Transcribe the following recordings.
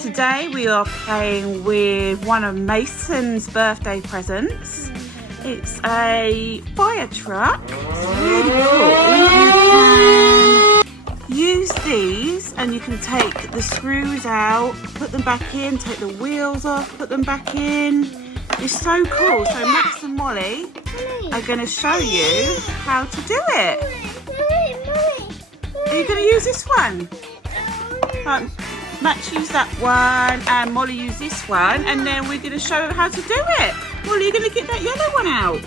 Today we are playing with one of Mason's birthday presents. It's a fire truck. It's really cool. You can use these and you can take the screws out, put them back in, take the wheels off, put them back in. It's so cool. So Max and Molly are going to show you how to do it. Are you going to use this one? Max use that one and Molly use this one, and then we're going to show them how to do it. Molly, you're going to get that yellow one out.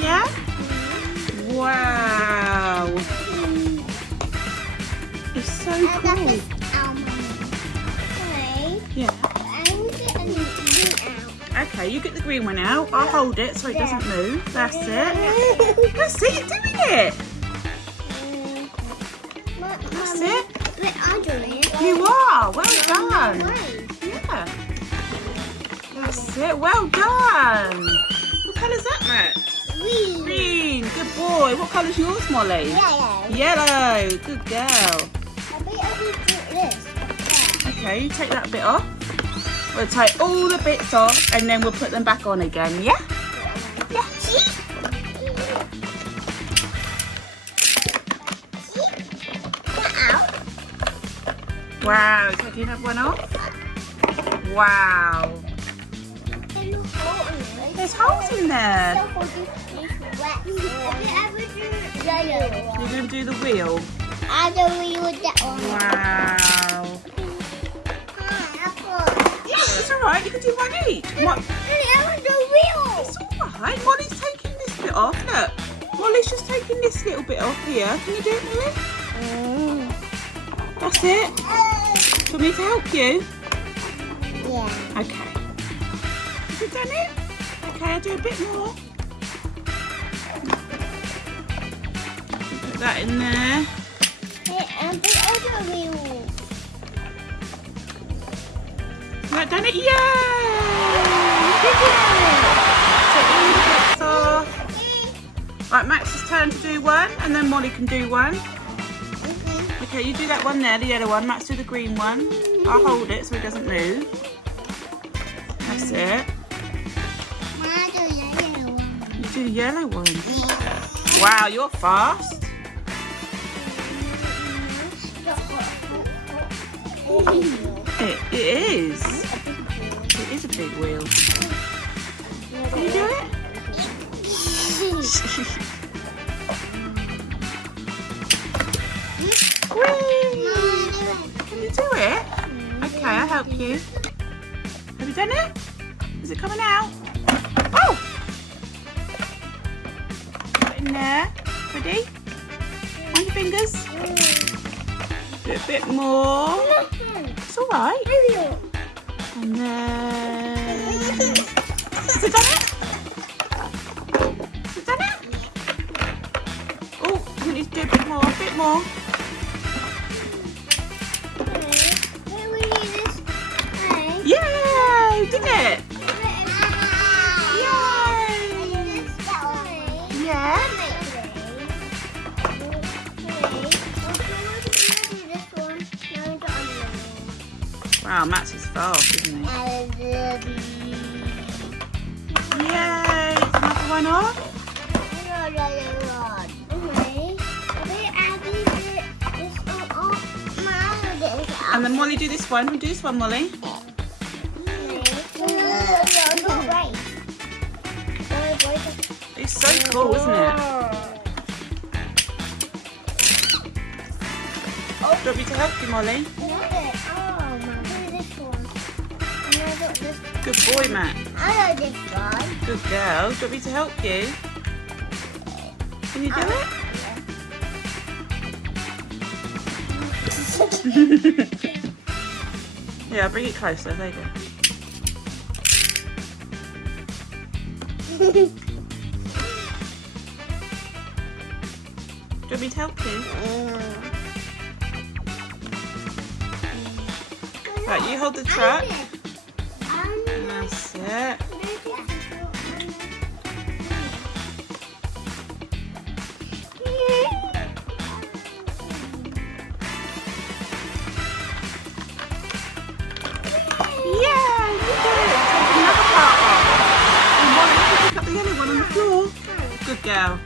Yeah? Wow. It's so cool. Yeah. Okay, you get the green one out. I'll hold it so it doesn't move. That's it. That's it, you're doing it. That's it. You are. Well done. Yeah. That's it. Well done. What colour's that, Max? Green. Green. Good boy. What colour's yours, Molly? Yellow. Yellow. Good girl. I do this. Okay, you take that bit off. We'll take all the bits off and then we'll put them back on again, yeah? Yeah. Wow, taking that one off. Wow. There's holes in there. You're going to do the wheel? I don't wheel with that one. Wow. It's alright, you can do one each. What? I want the wheel. It's alright. Molly's taking this bit off. Look. Molly's just taking this little bit off here. Can you do it, Molly? That's it. Do you want me to help you? Yeah. Okay. Have you done it? Okay, I'll do a bit more. Put that in there. Hey, and the other wheel. Right, done it? Yay! You did it! Take all the bits off. Right, Max's turn to do one, and then Molly can do one. Okay, you do that one there, the yellow one. Max do the green one. I'll hold it so it doesn't move. That's it. You do the yellow one. Wow, you're fast. It is. It is a big wheel. Can you do it? Can you do it? Okay, I'll help you. Have you done it? Is it coming out? Oh! Put it in there. Ready? On your fingers. Do it a bit more. It's alright. And then... Has it done it? Has it done it? Oh, we need to do a bit more, Yay! Did it? Yay! Yeah? Wow, Max is fast, isn't he? Yay! Another one off. And then Molly, do this one. Do this one, Molly. It's so cool, isn't it? Do you want me to help you, Molly? Good boy, Matt. I know this one. Good girl. Do you want me to help you? Can you do it? Yeah, bring it closer. There you go. Do you want me to help you? Right, you hold the truck. That's it. girl.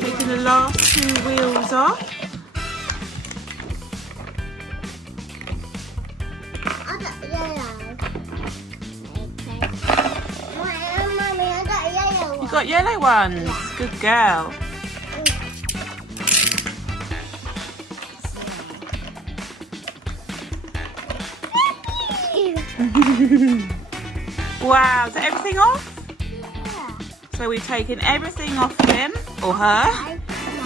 Taking the last 2 wheels off. I got yellow. Okay. Mommy, I got yellow one. You got yellow ones. Yeah. Good girl. Wow, is that everything off? Yeah. So we've taken everything off him or her,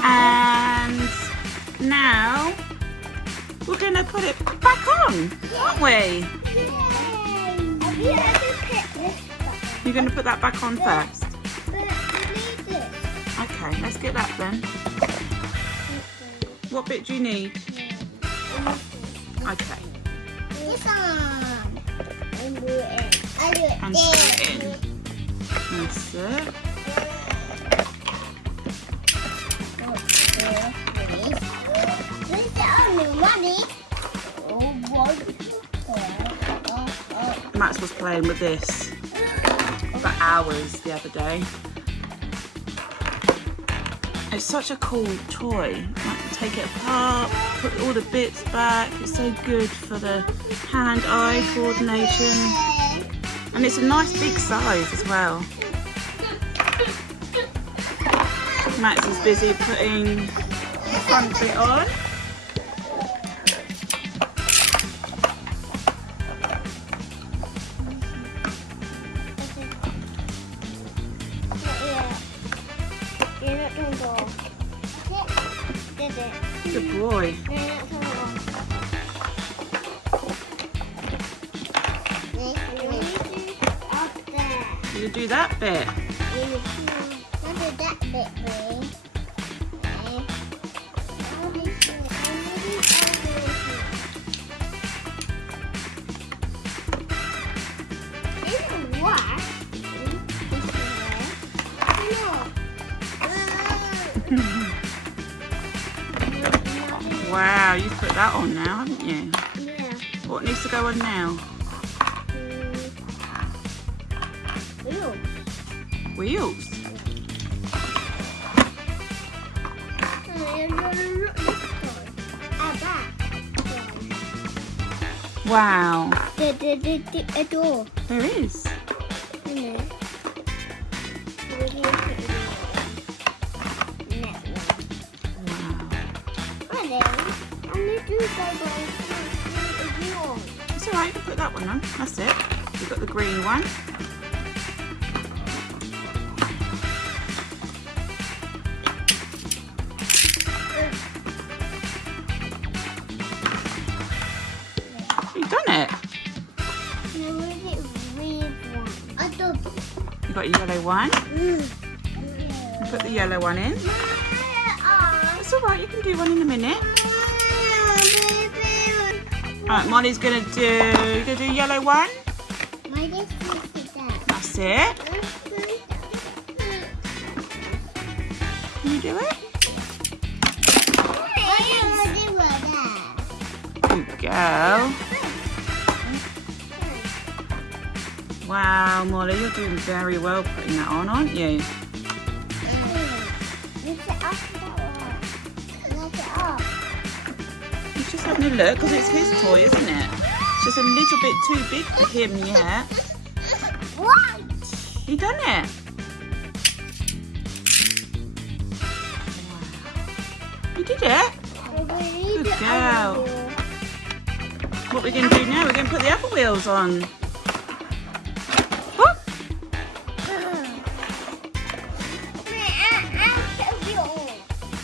and now we're going to put it back on, aren't we? Yay. Have you ever put this back? You're going to put that back on first. But we need this. Okay, let's get that then. What bit do you need? Okay. This one. And do it in. I do it And screw it in. That's it. This is only money. Max was playing with this for hours the other day. It's such a cool toy. Like, take it apart, put all the bits back. It's so good for the hand-eye coordination. And it's a nice big size as well. Max is busy putting the front bit on. You're not going to go off. Did it? Good boy. No, you're not going to go off. Up there. You do that bit. What did that bit be? Wow, you've put that on now, haven't you? Yeah. What needs to go on now? Wheels. Wow. A door. There is. It's alright, you can put that one on. That's it. You've got the green one. You've done it. You've got your yellow one. You put the yellow one in. It's alright, you can do one in a minute. Alright, Mollie's gonna do yellow one. That's it. Can you do it? Good girl. Wow, Mollie, you're doing very well putting that on, aren't you? He's just having a look because it's his toy, isn't it? It's just a little bit too big for him yet. What? He done it. Wow. You did it. Good girl. What we're going to do now, we're going to put the other wheels on. Whoop.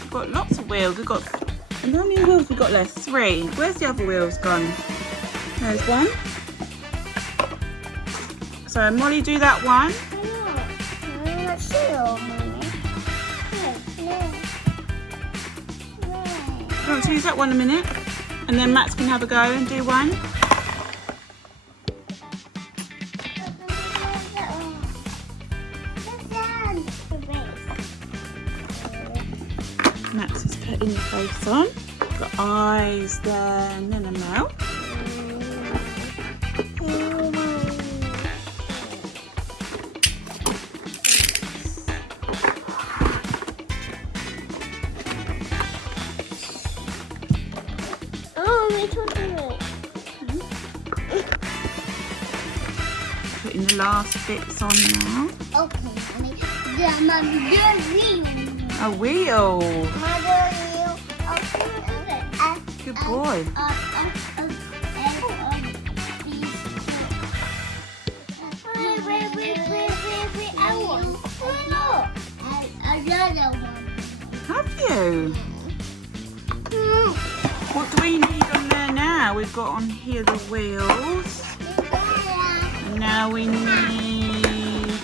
We've got lots of wheels. We've got, and how many wheels we've got left? 3. Where's the other wheels gone? There's one. So Mollie, do that one. You want to use that one a minute? And then Max can have a go and do one. Max is putting the face on. Got eyes there and then a mouth. Mommy, talk to me. Putting the last bits on now. Okay, Mommy. Yeah, Mommy, you're real. A wheel. Mother, you. Good boy. Wait. I want. Another one. Have you? What do we need on there now? We've got on here the wheels. And now we need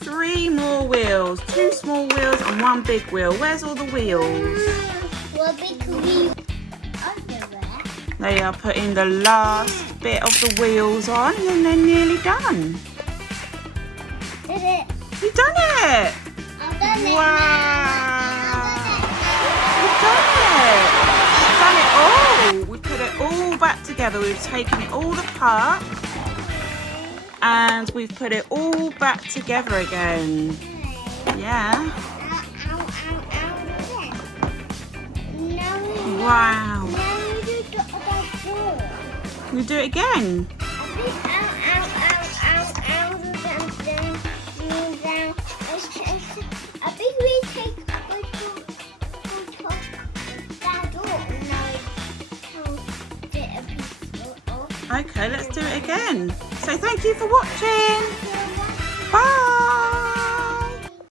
3 more wheels. 2 small wheels and 1 big wheel. Where's all the wheels? What big wheel? Underwear. They are putting the last bit of the wheels on and then they're nearly done. Did it? You've done it! I've done it. Wow! You've done it! You've done it all! We put it all back together. We've taken it all apart and we've put it all back together again. Yeah. Wow. Now we do the other door. We do it again. I think we take that door and now get a piece off. Okay, let's do it again. So thank you for watching. Bye.